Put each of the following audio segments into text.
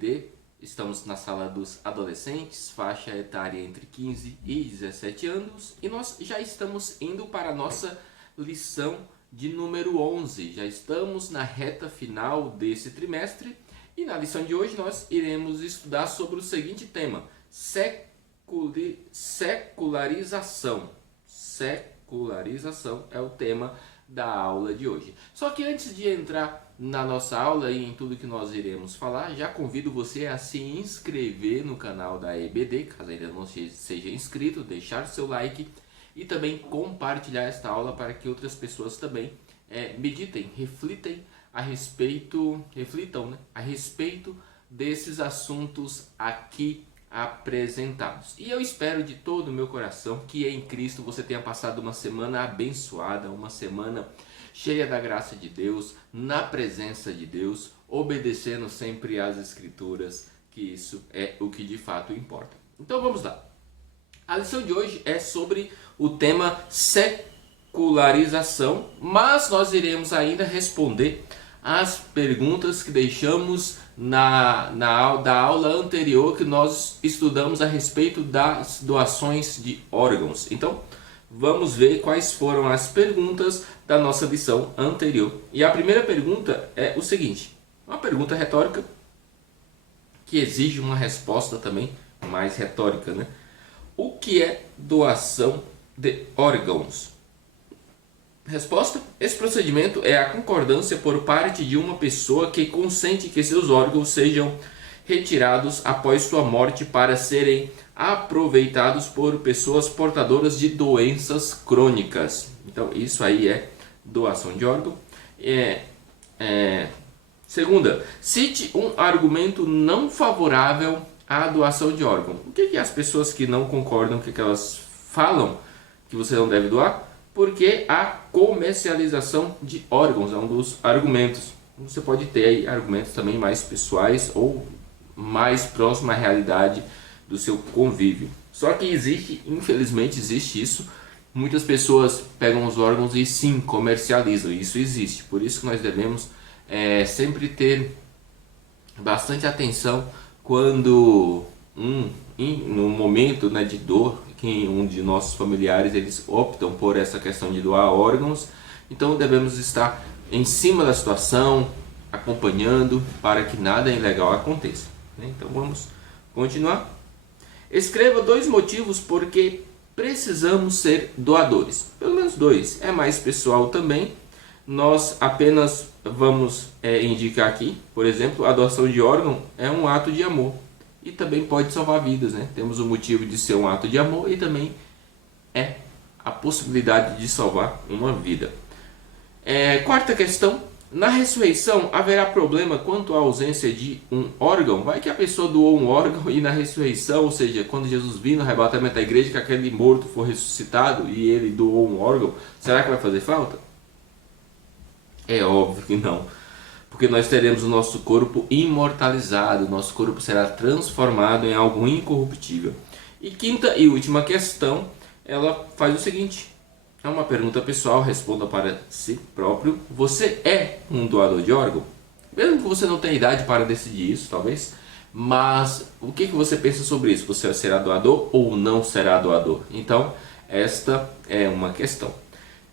EBD. Estamos na sala dos adolescentes, faixa etária entre 15 e 17 anos, e nós já estamos indo para a nossa lição de número 11. Já estamos na reta final desse trimestre e na lição de hoje nós iremos estudar sobre o seguinte tema: secularização. Secularização é o tema da aula de hoje. Só que antes de entrar na nossa aula e em tudo que nós iremos falar, já convido você a se inscrever no canal da EBD, caso ainda não seja inscrito, deixar seu like e também compartilhar esta aula para que outras pessoas também meditem, reflitam a respeito desses assuntos aqui apresentados. E eu espero de todo o meu coração que em Cristo você tenha passado uma semana abençoada, uma semana cheia da graça de Deus, na presença de Deus, obedecendo sempre às Escrituras, que isso é o que de fato importa. Então vamos lá. A lição de hoje é sobre o tema secularização, mas nós iremos ainda responder as perguntas que deixamos da aula anterior, que nós estudamos a respeito das doações de órgãos. Então, vamos ver quais foram as perguntas da nossa lição anterior. E a primeira pergunta é o seguinte, uma pergunta retórica que exige uma resposta também mais retórica, né? O que é doação de órgãos? Resposta: esse procedimento é a concordância por parte de uma pessoa que consente que seus órgãos sejam retirados após sua morte para serem aproveitados por pessoas portadoras de doenças crônicas. Então isso aí é doação de órgão. Segunda, cite um argumento não favorável à doação de órgão. O que as pessoas que não concordam, o que elas falam que você não deve doar? Porque a comercialização de órgãos é um dos argumentos. Você pode ter aí argumentos também mais pessoais ou mais próximo à realidade do seu convívio. Só que infelizmente existe isso. Muitas pessoas pegam os órgãos e sim, comercializam. Isso existe. Por isso que nós devemos sempre ter bastante atenção quando no momento, né, de dor, que um de nossos familiares eles optam por essa questão de doar órgãos. Então devemos estar em cima da situação, acompanhando para que nada ilegal aconteça. Então vamos continuar. Escreva 2 motivos por que precisamos ser doadores. Pelo menos 2. É mais pessoal também. Nós apenas vamos indicar aqui, por exemplo, a doação de órgão é um ato de amor. E também pode salvar vidas, né? Temos o motivo de ser um ato de amor e também é a possibilidade de salvar uma vida. Quarta questão. Na ressurreição haverá problema quanto à ausência de um órgão? Vai que a pessoa doou um órgão e na ressurreição, ou seja, quando Jesus vir no arrebatamento da igreja, que aquele morto for ressuscitado e ele doou um órgão, será que vai fazer falta? É óbvio que não. Porque nós teremos o nosso corpo imortalizado, nosso corpo será transformado em algo incorruptível. E quinta e última questão, ela faz o seguinte, é uma pergunta pessoal, responda para si próprio. Você é um doador de órgão? Mesmo que você não tenha idade para decidir isso, talvez, mas o que você pensa sobre isso? Você será doador ou não será doador? Então, esta é uma questão.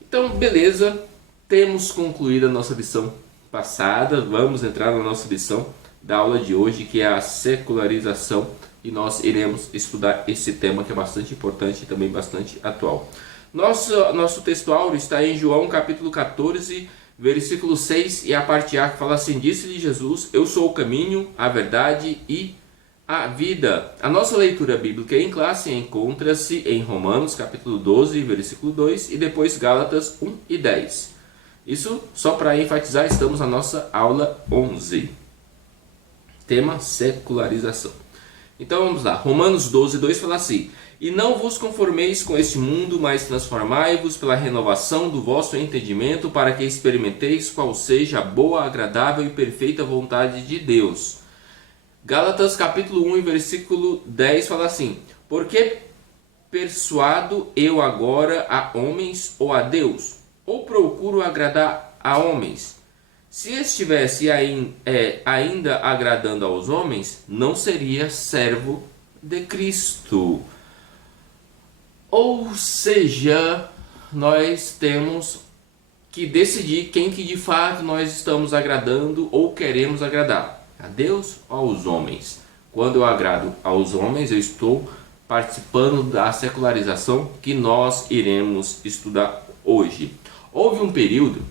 Então, beleza, temos concluído a nossa lição passada, vamos entrar na nossa lição da aula de hoje, que é a secularização, e nós iremos estudar esse tema que é bastante importante e também bastante atual. Nosso textual está em João capítulo 14, versículo 6, e a parte A que fala assim: disse-lhe Jesus, eu sou o caminho, a verdade e a vida. A nossa leitura bíblica em classe encontra-se em Romanos capítulo 12, versículo 2, e depois Gálatas 1 e 10. Isso só para enfatizar, estamos na nossa aula 11. Tema secularização. Então vamos lá. Romanos 12, 2 fala assim: e não vos conformeis com este mundo, mas transformai-vos pela renovação do vosso entendimento, para que experimenteis qual seja a boa, agradável e perfeita vontade de Deus. Gálatas capítulo 1, versículo 10 fala assim: porque persuado eu agora a homens ou a Deus? Ou procuro agradar a homens? Se estivesse ainda agradando aos homens, não seria servo de Cristo. Ou seja, nós temos que decidir quem que de fato nós estamos agradando ou queremos agradar, a Deus ou aos homens. Quando eu agrado aos homens, eu estou participando da secularização que nós iremos estudar hoje. Houve um período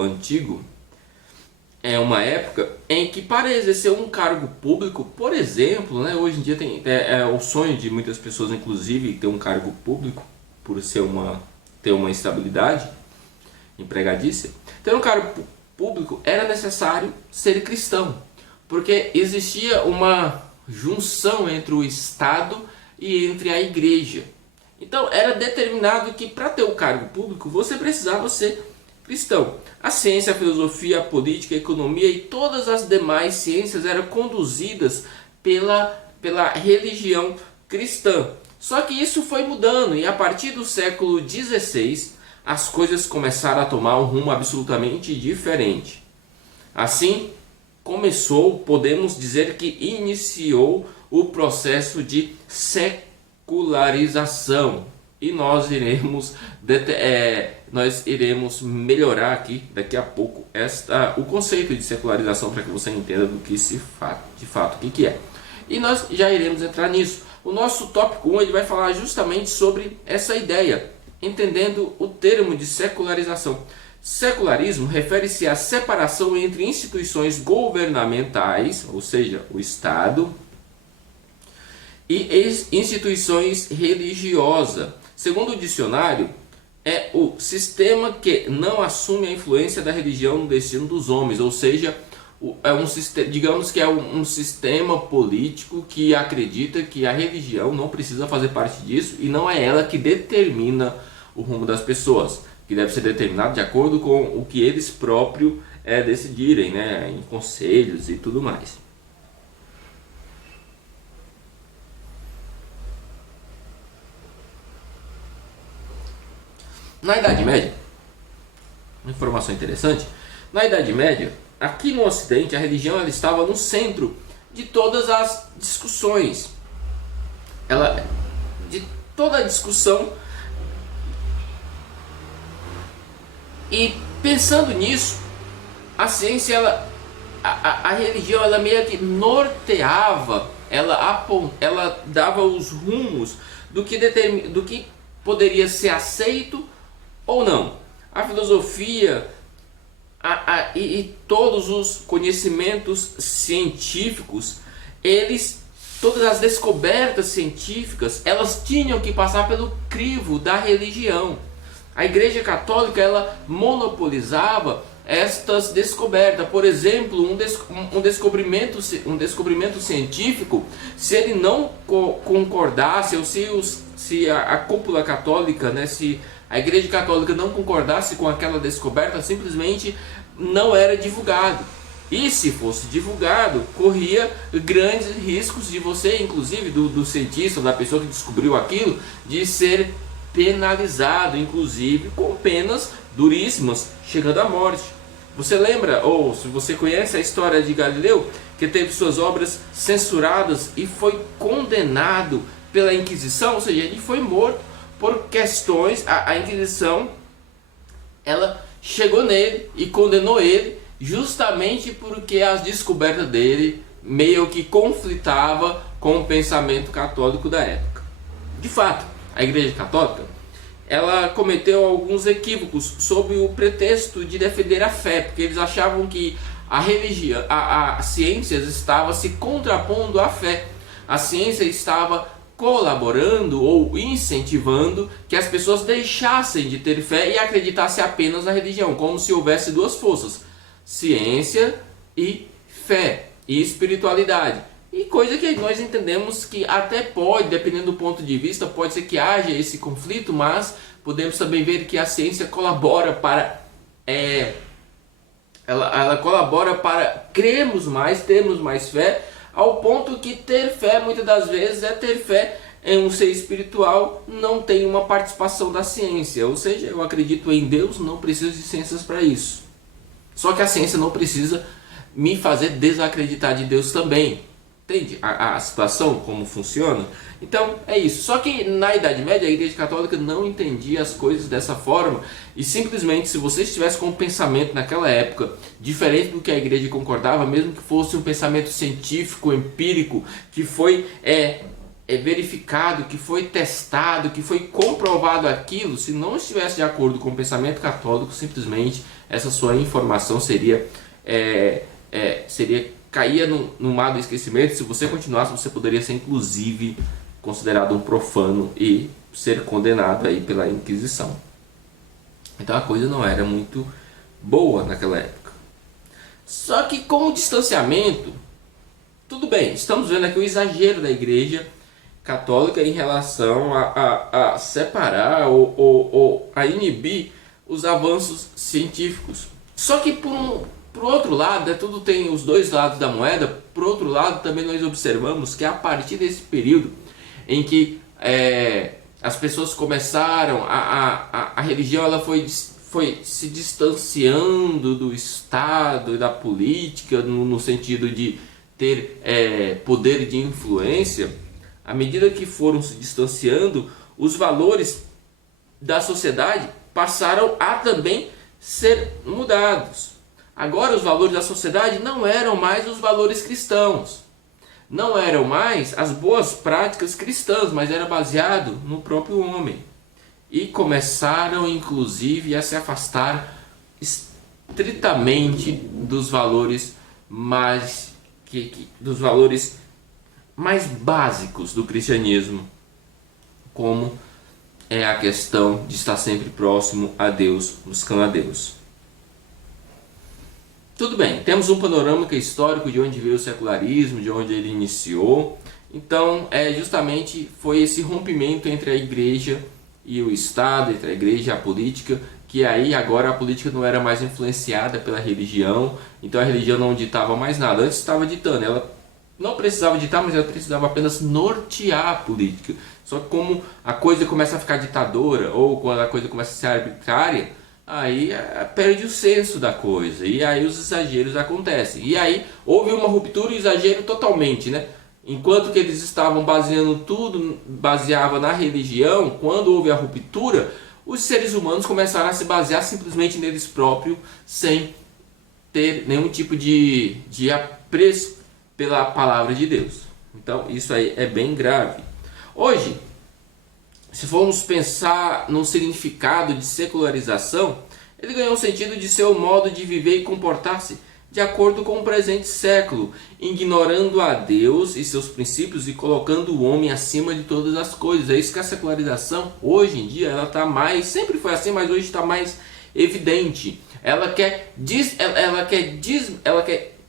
antigo, uma época em que para exercer um cargo público, por exemplo, né, hoje em dia é o sonho de muitas pessoas, inclusive, ter um cargo público, por ter uma estabilidade empregatícia. Ter um cargo público era necessário ser cristão, porque existia uma junção entre o Estado e entre a igreja. Então era determinado que para ter o cargo público você precisava ser cristão. A ciência, a filosofia, a política, a economia e todas as demais ciências eram conduzidas pela religião cristã. Só que isso foi mudando e a partir do século XVI as coisas começaram a tomar um rumo absolutamente diferente. Assim podemos dizer que iniciou o processo de secularização. E nós iremos melhorar aqui daqui a pouco o conceito de secularização para que você entenda do que de fato o que é. E nós já iremos entrar nisso. O nosso tópico 1 ele vai falar justamente sobre essa ideia, entendendo o termo de secularização. Secularismo refere-se à separação entre instituições governamentais, ou seja, o Estado, e instituições religiosas. Segundo o dicionário, é o sistema que não assume a influência da religião no destino dos homens, ou seja, digamos que é um sistema político que acredita que a religião não precisa fazer parte disso e não é ela que determina o rumo das pessoas, que deve ser determinado de acordo com o que eles próprios decidirem, né, em conselhos e tudo mais. Na Idade Média, uma informação interessante, na Idade Média, aqui no Ocidente, a religião ela estava no centro de todas as discussões. De toda a discussão. E pensando nisso, a ciência, a religião, ela meio que norteava, ela dava os rumos do que poderia ser aceito ou não. A filosofia e todos os conhecimentos científicos, todas as descobertas científicas, elas tinham que passar pelo crivo da religião. A Igreja Católica ela monopolizava estas descobertas. Por exemplo, um descobrimento científico, se ele não concordasse, ou se a cúpula católica, né, se a Igreja Católica não concordasse com aquela descoberta, simplesmente não era divulgado. E se fosse divulgado, corria grandes riscos de você, inclusive do cientista, da pessoa que descobriu aquilo, de ser penalizado, inclusive com penas duríssimas, chegando à morte. Você lembra, ou se você conhece a história de Galileu, que teve suas obras censuradas e foi condenado pela Inquisição, ou seja, ele foi morto por questões, a Inquisição, ela chegou nele e condenou ele justamente porque as descobertas dele meio que conflitava com o pensamento católico da época. De fato, a Igreja Católica ela cometeu alguns equívocos sob o pretexto de defender a fé, porque eles achavam que a religião, a ciência estava se contrapondo à fé. A ciência estava colaborando ou incentivando que as pessoas deixassem de ter fé e acreditassem apenas na religião, como se houvesse duas forças: ciência e fé e espiritualidade. E coisa que nós entendemos que até pode, dependendo do ponto de vista, pode ser que haja esse conflito, mas podemos também ver que a ciência colabora para ela colabora para crermos mais, termos mais fé, ao ponto que ter fé muitas das vezes é ter fé em um ser espiritual, não tem uma participação da ciência. Ou seja, eu acredito em Deus, não preciso de ciências para isso. Só que a ciência não precisa me fazer desacreditar de Deus também. Entende a situação, como funciona? Então é isso. Só que na Idade Média a Igreja Católica não entendia as coisas dessa forma. E simplesmente, se você estivesse com um pensamento naquela época diferente do que a Igreja concordava, mesmo que fosse um pensamento científico, empírico, que foi verificado, que foi testado, que foi comprovado aquilo, se não estivesse de acordo com o pensamento católico, simplesmente essa sua informação caía no mar do esquecimento. Se você continuasse, você poderia ser inclusive considerado um profano e ser condenado aí pela Inquisição. Então a coisa não era muito boa naquela época. Só que com o distanciamento, tudo bem, estamos vendo aqui o exagero da Igreja Católica em relação a separar ou a inibir os avanços científicos. Só que por outro lado, tudo tem os dois lados da moeda. Por outro lado, também nós observamos que a partir desse período em que as pessoas começaram, a religião ela foi se distanciando do Estado e da política no sentido de ter poder de influência. À medida que foram se distanciando, os valores da sociedade passaram a também ser mudados. Agora os valores da sociedade não eram mais os valores cristãos, não eram mais as boas práticas cristãs, mas era baseado no próprio homem. E começaram inclusive a se afastar estritamente dos valores mais básicos do cristianismo, como é a questão de estar sempre próximo a Deus, buscando a Deus. Tudo bem, temos um panorama histórico de onde veio o secularismo, de onde ele iniciou. Então, justamente foi esse rompimento entre a igreja e o Estado, entre a igreja e a política, que aí agora a política não era mais influenciada pela religião, então a religião não ditava mais nada. Antes estava ditando, ela não precisava ditar, mas ela precisava apenas nortear a política. Só que como a coisa começa a ficar ditadora, ou quando a coisa começa a ser arbitrária, aí perde o senso da coisa, e aí os exageros acontecem. E aí houve uma ruptura e exagero totalmente, né? Enquanto que eles estavam baseando tudo, baseava na religião, quando houve a ruptura, os seres humanos começaram a se basear simplesmente neles próprios, sem ter nenhum tipo de apreço pela palavra de Deus. Então isso aí é bem grave. Hoje, se formos pensar no significado de secularização, ele ganhou o sentido de ser o modo de viver e comportar-se de acordo com o presente século, ignorando a Deus e seus princípios e colocando o homem acima de todas as coisas. É isso que a secularização, hoje em dia, ela está mais, sempre foi assim, mas hoje está mais evidente. Ela quer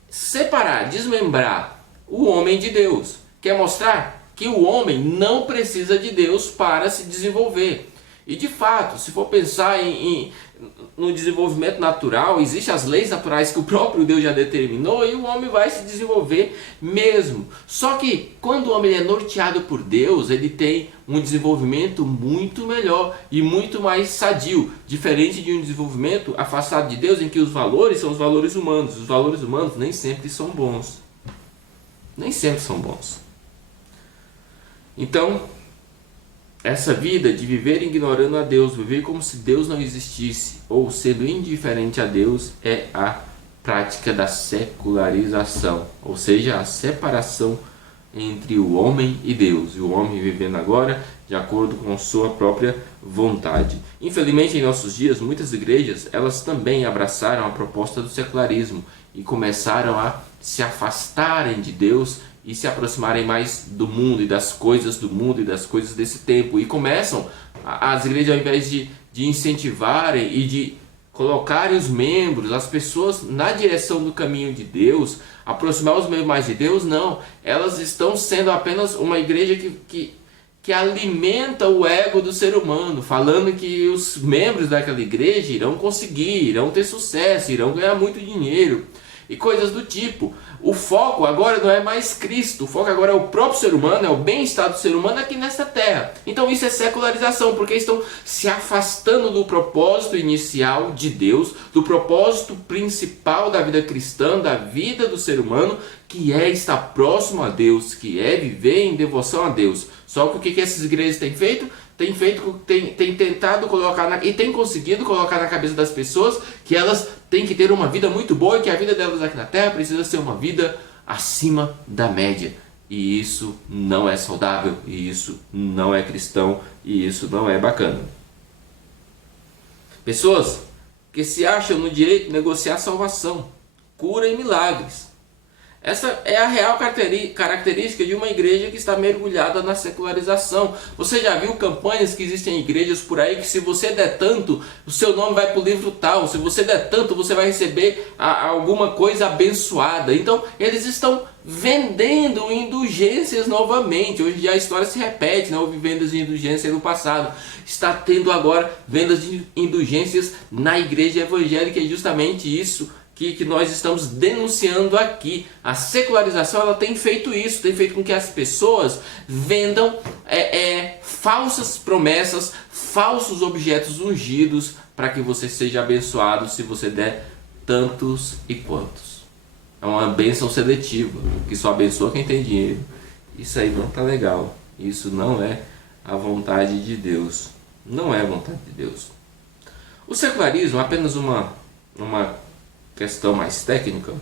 separar, desmembrar o homem de Deus. Quer mostrar que o homem não precisa de Deus para se desenvolver. E de fato, se for pensar no desenvolvimento natural, existem as leis naturais que o próprio Deus já determinou e o homem vai se desenvolver mesmo. Só que quando o homem é norteado por Deus, ele tem um desenvolvimento muito melhor e muito mais sadio, diferente de um desenvolvimento afastado de Deus, em que os valores são os valores humanos. Os valores humanos nem sempre são bons. Nem sempre são bons. Então, essa vida de viver ignorando a Deus, viver como se Deus não existisse, ou sendo indiferente a Deus, é a prática da secularização, ou seja, a separação entre o homem e Deus, e o homem vivendo agora de acordo com sua própria vontade. Infelizmente, em nossos dias, muitas igrejas, elas também abraçaram a proposta do secularismo e começaram a se afastarem de Deus e se aproximarem mais do mundo e das coisas do mundo e das coisas desse tempo. E começam, as igrejas, ao invés de incentivarem e de colocarem os membros, as pessoas na direção do caminho de Deus, aproximar os membros mais de Deus, não. Elas estão sendo apenas uma igreja que alimenta o ego do ser humano, falando que os membros daquela igreja irão conseguir, irão ter sucesso, irão ganhar muito dinheiro. e coisas do tipo. O foco agora não é mais Cristo, o foco agora é o próprio ser humano, é o bem-estar do ser humano aqui nesta terra. Então isso é secularização, porque estão se afastando do propósito inicial de Deus, do propósito principal da vida cristã, da vida do ser humano, que é estar próximo a Deus, que é viver em devoção a Deus. Só que o que essas igrejas têm feito? Tem tentado colocar e tem conseguido colocar na cabeça das pessoas que elas têm que ter uma vida muito boa e que a vida delas aqui na Terra precisa ser uma vida acima da média. E isso não é saudável, e isso não é cristão, e isso não é bacana. Pessoas que se acham no direito de negociar salvação, cura e milagres. Essa é a real característica de uma igreja que está mergulhada na secularização. Você já viu campanhas que existem em igrejas por aí que se você der tanto, o seu nome vai para o livro tal. Se você der tanto, você vai receber alguma coisa abençoada. Então, eles estão vendendo indulgências novamente. Hoje a história se repete, né? Houve vendas de indulgência no passado. Está tendo agora vendas de indulgências na igreja evangélica, e é justamente isso que nós estamos denunciando aqui. A secularização ela tem feito isso, tem feito com que as pessoas vendam falsas promessas, falsos objetos ungidos para que você seja abençoado se você der tantos e quantos. É uma bênção seletiva, que só abençoa quem tem dinheiro. Isso aí não está legal. Isso não é a vontade de Deus. Não é a vontade de Deus. O secularismo é apenas uma questão mais técnica.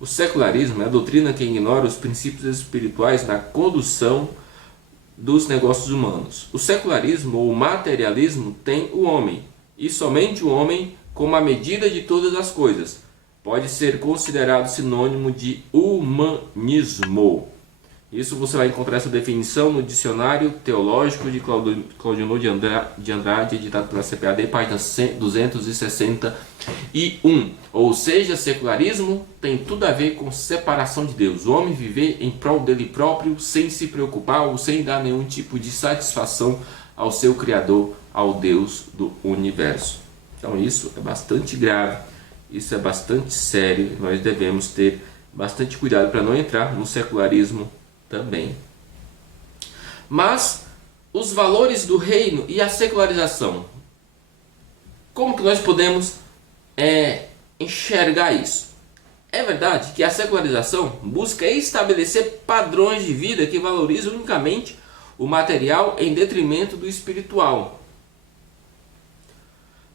O secularismo é a doutrina que ignora os princípios espirituais na condução dos negócios humanos. O secularismo ou o materialismo tem o homem, e somente o homem, como a medida de todas as coisas. Pode ser considerado sinônimo de humanismo. Isso você vai encontrar essa definição no Dicionário Teológico de Claudionor de Andrade, editado pela CPAD, página 261. Ou seja, secularismo tem tudo a ver com separação de Deus. O homem viver em prol dele próprio, sem se preocupar ou sem dar nenhum tipo de satisfação ao seu Criador, ao Deus do universo. Então isso é bastante grave, isso é bastante sério. Nós devemos ter bastante cuidado para não entrar no secularismo também. Mas os valores do reino e a secularização, como que nós podemos enxergar isso? É verdade que a secularização busca estabelecer padrões de vida que valorizam unicamente o material em detrimento do espiritual.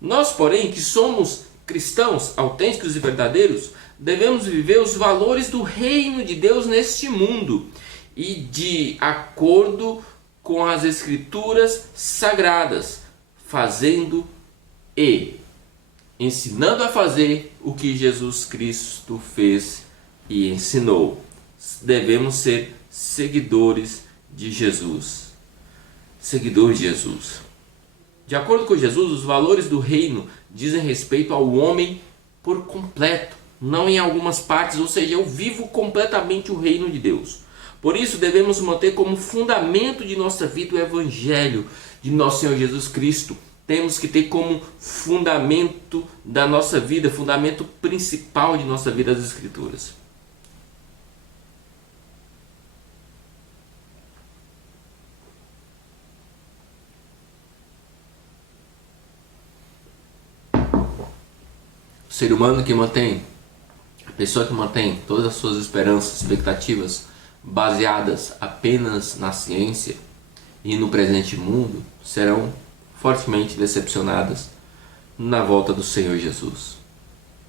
Nós, porém, que somos cristãos autênticos e verdadeiros, devemos viver os valores do reino de Deus neste mundo e de acordo com as escrituras sagradas, fazendo e ensinando a fazer o que Jesus Cristo fez e ensinou. Devemos ser seguidores de Jesus. Seguidor de Jesus. De acordo com Jesus, os valores do reino dizem respeito ao homem por completo, não em algumas partes, ou seja, eu vivo completamente o reino de Deus. Por isso devemos manter como fundamento de nossa vida o Evangelho de nosso Senhor Jesus Cristo. Temos que ter como fundamento da nossa vida, fundamento principal de nossa vida, as Escrituras. O ser humano que mantém, a pessoa que mantém todas as suas esperanças, expectativas baseadas apenas na ciência e no presente mundo, serão fortemente decepcionadas na volta do Senhor Jesus.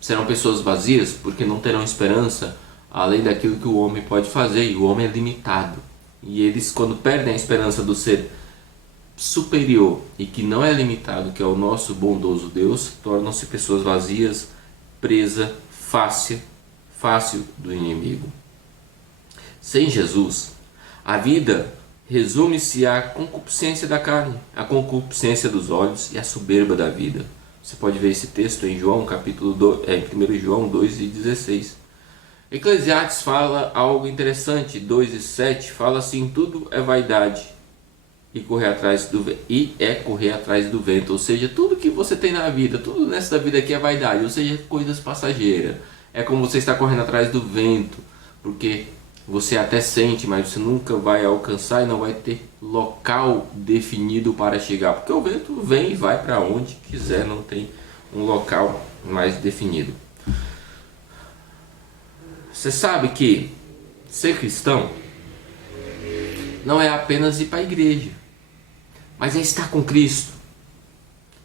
Serão pessoas vazias porque não terão esperança além daquilo que o homem pode fazer, e o homem é limitado. E eles, quando perdem a esperança do ser superior e que não é limitado, que é o nosso bondoso Deus, tornam-se pessoas vazias, presa fácil do inimigo. Sem Jesus, a vida resume-se à concupiscência da carne, à concupiscência dos olhos e à soberba da vida. Você pode ver esse texto em João, capítulo 2, 1 João 2:16. Eclesiastes fala algo interessante, 2:7, fala assim: tudo é vaidade e correr atrás do vento, ou seja, tudo que você tem na vida, tudo nessa vida aqui é vaidade, ou seja, coisas passageiras, É como você está correndo atrás do vento, porque você até sente, mas você nunca vai alcançar e não vai ter local definido para chegar, porque o vento vem e vai para onde quiser, não tem um local mais definido. Você sabe que ser cristão não é apenas ir para a igreja, mas é estar com Cristo,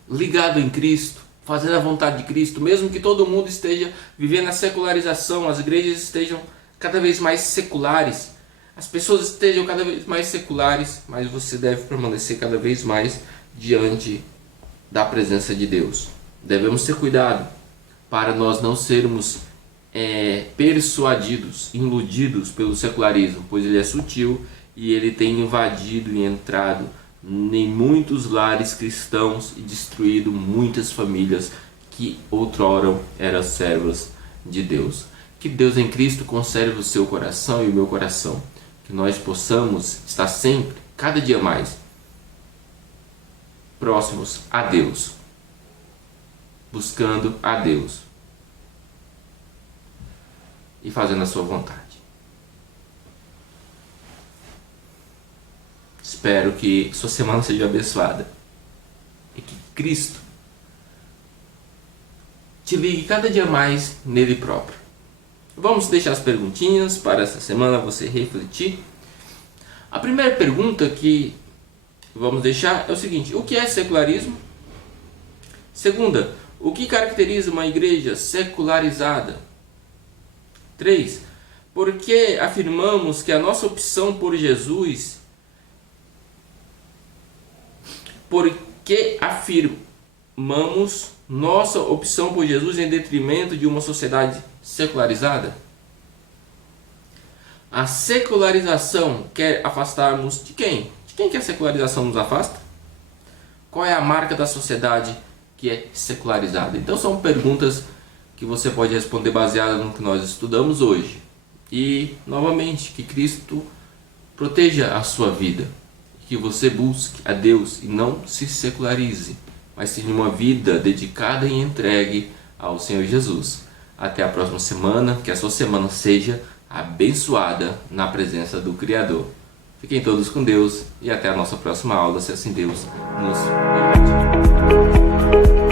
ligado em Cristo, fazendo a vontade de Cristo, mesmo que todo mundo esteja vivendo a secularização, as igrejas estejam cada vez mais seculares, as pessoas estejam cada vez mais seculares, mas você deve permanecer cada vez mais diante da presença de Deus. Devemos ter cuidado para nós não sermos persuadidos, iludidos pelo secularismo, pois ele é sutil e ele tem invadido e entrado em muitos lares cristãos e destruído muitas famílias que outrora eram servas de Deus. Que Deus em Cristo conserve o seu coração e o meu coração. Que nós possamos estar sempre, cada dia mais, próximos a Deus, buscando a Deus e fazendo a sua vontade. Espero que sua semana seja abençoada e que Cristo te ligue cada dia mais nele próprio. Vamos deixar as perguntinhas para essa semana você refletir. A primeira pergunta que vamos deixar é o seguinte: o que é secularismo? Segunda, o que caracteriza uma igreja secularizada? 3. Por que afirmamos que a nossa opção por Jesus... Por que afirmamos nossa opção por Jesus em detrimento de uma sociedade secularizada? A secularização quer afastar-nos de quem? De quem que a secularização nos afasta? Qual é a marca da sociedade que é secularizada? Então são perguntas que você pode responder baseado no que nós estudamos hoje. E, novamente, que Cristo proteja a sua vida. Que você busque a Deus e não se secularize, mas tenha uma vida dedicada e entregue ao Senhor Jesus. Até a próxima semana, que a sua semana seja abençoada na presença do Criador. Fiquem todos com Deus e até a nossa próxima aula, se assim Deus nos permitir.